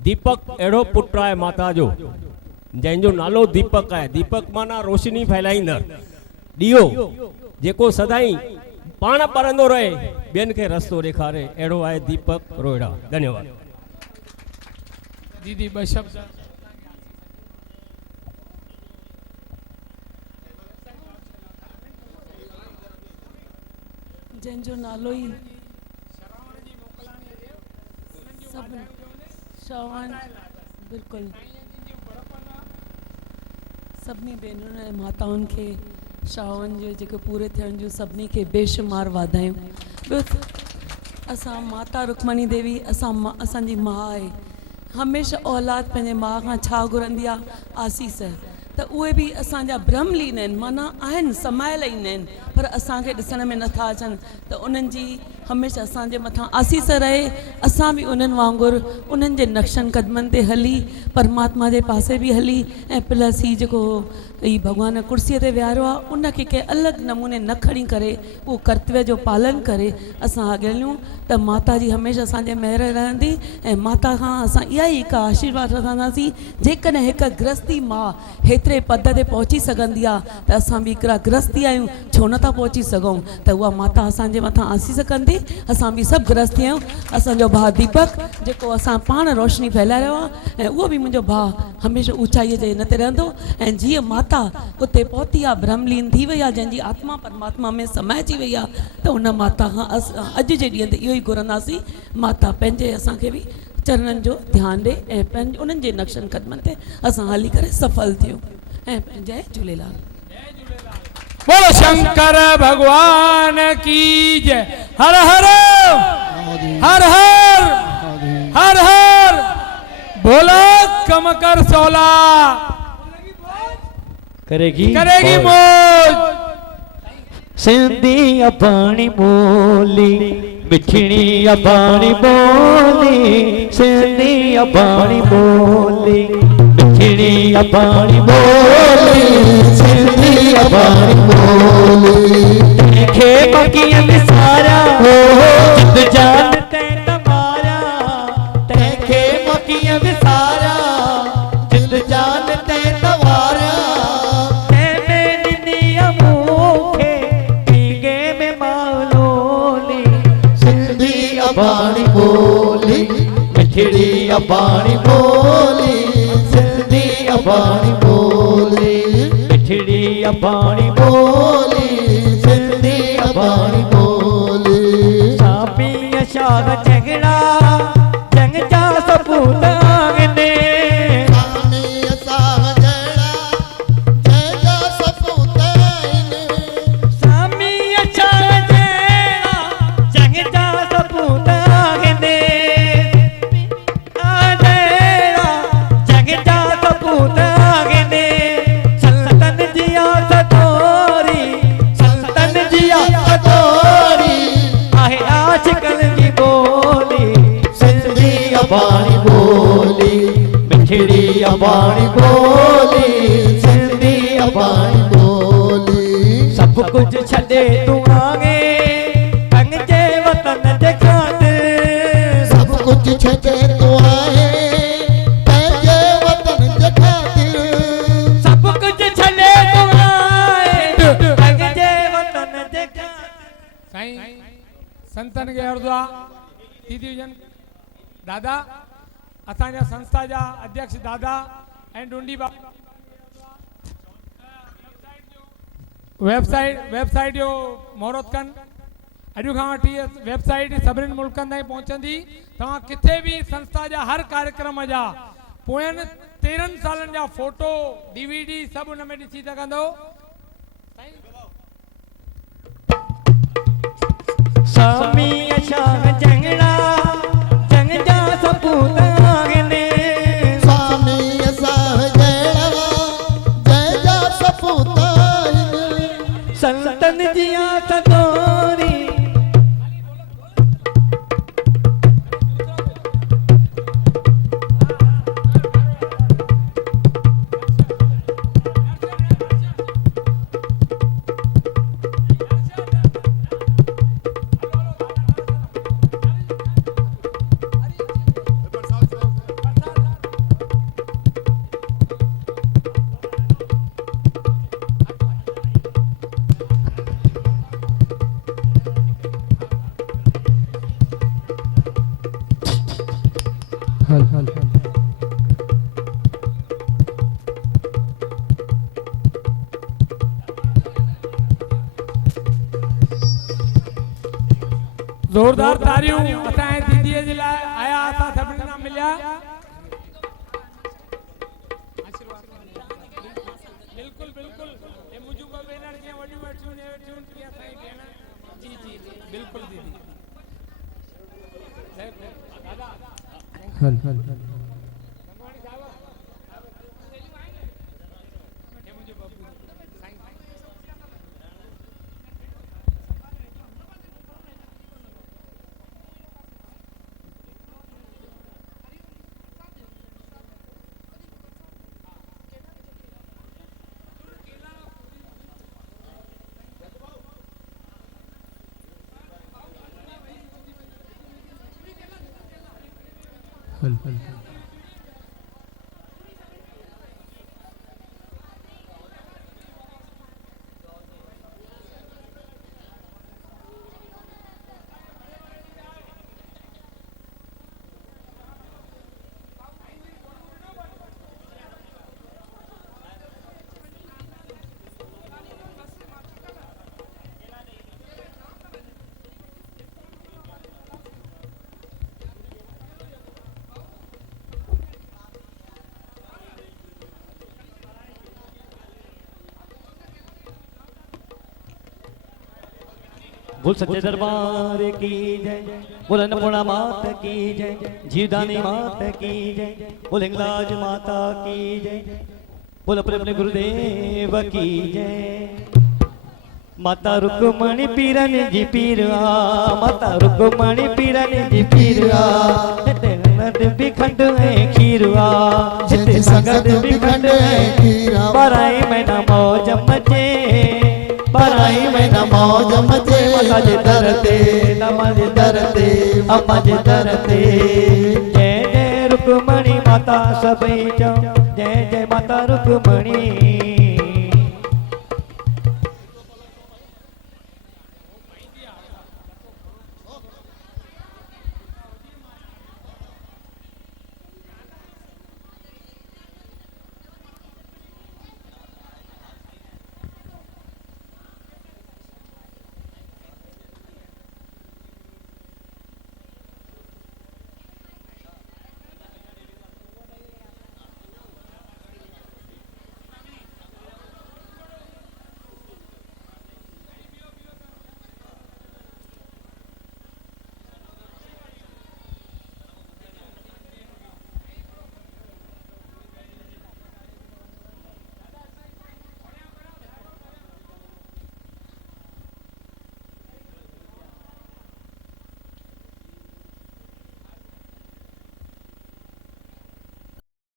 दीपक अड़ो put है माता जो जैंजो नालो दीपक है। दीपक माना रोशनी फैलाईंदड़ दियो जेको सदाई पाण परंदो रहे बेन के रस्तो ॾेखारे अड़ो है दीपक रोहिड़ा। धन्यवाद। दीदी बस शब्द जंहिंजो नालो ई सभु श्रवण बिल्कुलु सभिनी भेनरुनि ऐं माताउनि खे श्रावण जो जेके पूरे थियण जूं सभिनी खे बेशुमार वाधायूं। ॿियो असां माता रुक्मणी देवी असांजी माउ आहे। हमेशह औलाद पंहिंजे माउ खां छा घुरंदी आहे? आसीस। त उहे बि असांजा भ्रम लीन आहिनि, माना आहिनि समायल ईंदा आहिनि पर असांखे ॾिसण में नथा अचनि। त उन्हनि जी हमेशह असांजे मथां आसीस रहे, असां बि उन्हनि वांगुरु उन्हनि जे नक्शनि क़दमनि ते हली परमात्मा जे पासे बि हली ऐं प्लस ही जेको ही भॻवान कुर्सीअ ते विहारियो आहे उनखे कंहिं अलॻि नमूने न खणी करे उहो कर्तव्य जो पालन करे असां अॻियां हलियूं त माता जी हमेशह असांजे महिर रहंदी। ऐं माता खां असां इहा ई हिकु आशीर्वाद रखंदासीं, जेकॾहिं हिकु गृहस्थी माउ हेतिरे पद ते पहुची सघंदी आहे त असां बि हिकिड़ा गृहस्थी आहियूं, छो नथा पहुची सघूं? त उहा माता असांजे मथां आसीस कंदी। असां बि सभु गृहस्थी आहियूं। असांजो भाउ दीपक जेको असां पाण रोशनी फैलाए रहियो आहे ऐं उहो बि मुंहिंजो भाउ हमेशह ऊचाईअ जे हिन ते रहंदो। ऐं जीअं माता उते पहुती आहे, भ्रमलीन थी वई आहे, जंहिंजी आत्मा परमात्मा में समाइजी वई आहे, त उन माता खां अॼु जे ॾींहं ते इहो ई घुरंदासीं माता पंहिंजे असांखे बि चरणनि जो ध्यानु ॾे ऐं पंहिंजे उन्हनि जे नक्शनि क़दमनि ते असां हली करे सफल थियूं। ऐं जय झूलेलाल। बोलो शंकर भगवान की जय। हर हर हर हर हर हर बोलो कमकर सोला करेगी मौज। सिंधी अबाणी बोली मिठड़ी अबाणी बोली, सिंधी अबाणी बोली मिठड़ी अबाणी बोली, सिंधी अबाणी बोली खे मकियन सारा हो जिद जान ते तमारा, तैखे मकियन सारा जिद जान ते तवारा, ते में निया मुखे पीगे में मालोली, सिंधी अबाणी बोली मिठड़ी अबाणी बोली, सिंधी अबाणी बोली मिठड़ी अबाणी बोली, सिंधी अबाणी बोली। सापी अशाग झगड़ा जंग जा सपूत आंगने, सामी असाग झगड़ा जंग जा सपूत आहिनि, सामी अशाग झगड़ा जंग जा सपूत आंगने, जंग जा सपूत आंगने, सल्तन जिया सतोरी, सल्तन जिया सतोरी आहे आजकल की बोली, सिंधी अबाणी बोली मिठड़ी अबाणी बोली, सिंधी अबाणी बोली। सब कुछ छॾे तू आगे पंहिंजे वतन जे ख़ातिर, सब कुछ छॾे तूं आहे पंहिंजे वतन जे ख़ातिर, सब कुछ छॾे तू आए पंहिंजे वतन जे ख़ातिर। साईं संतन के अर्ज़ा दीदी जन दादा असांजा संस्था जा अध्यक्ष दादा ऐं डुंडी बाबा वेबसाइट जो महूरत कनि। अॼु खां वठी वेबसाइट सभिनी मुल्कनि ताईं पहुचंदी। तव्हां किथे बि संस्था जा हर कार्यक्रम जा पोयनि 13 सालनि जा फोटो DVD सभु हुन में ॾिसी सघंदो। सामी अशाग झगड़ा जंग जा सपूत आंगने, सामी असाग झगड़ा जंग जा सपूत आहिनि, सल्तन जिया सतोरी ज़ोरदार तारियूं असांजे दीदीअ जे लाइ आया असां सभिनी सां मिलिया बिल्कुलु बिल्कुलु हे मुंहिंजूं ॿ भेनर जीअं वॾियूं वेठियूं तीअं असांजी भेण जी जी जी बिल्कुलु दीदी बोल सच्चे दरबार की जय, बोल अन्नपूर्णा माता की जय, जीवदानी माता की जय, बोल हिंगलाज माता की जय, बोल अपने अपने गुरुदेव की जय। माता रुक्मणी पीरन जी पीरा, माता रुक्मणी पीरन जी पीरा, नद बिखंड है खीरवा, जिते संगत बिखंड है खीरा, बराई में न मौज मचे, बराई में न मौज मचे, मज दरते नमज दरते अमज दरते। जय जय रुक्मणी माता सबै चो, जय जय माता रुक्मणी।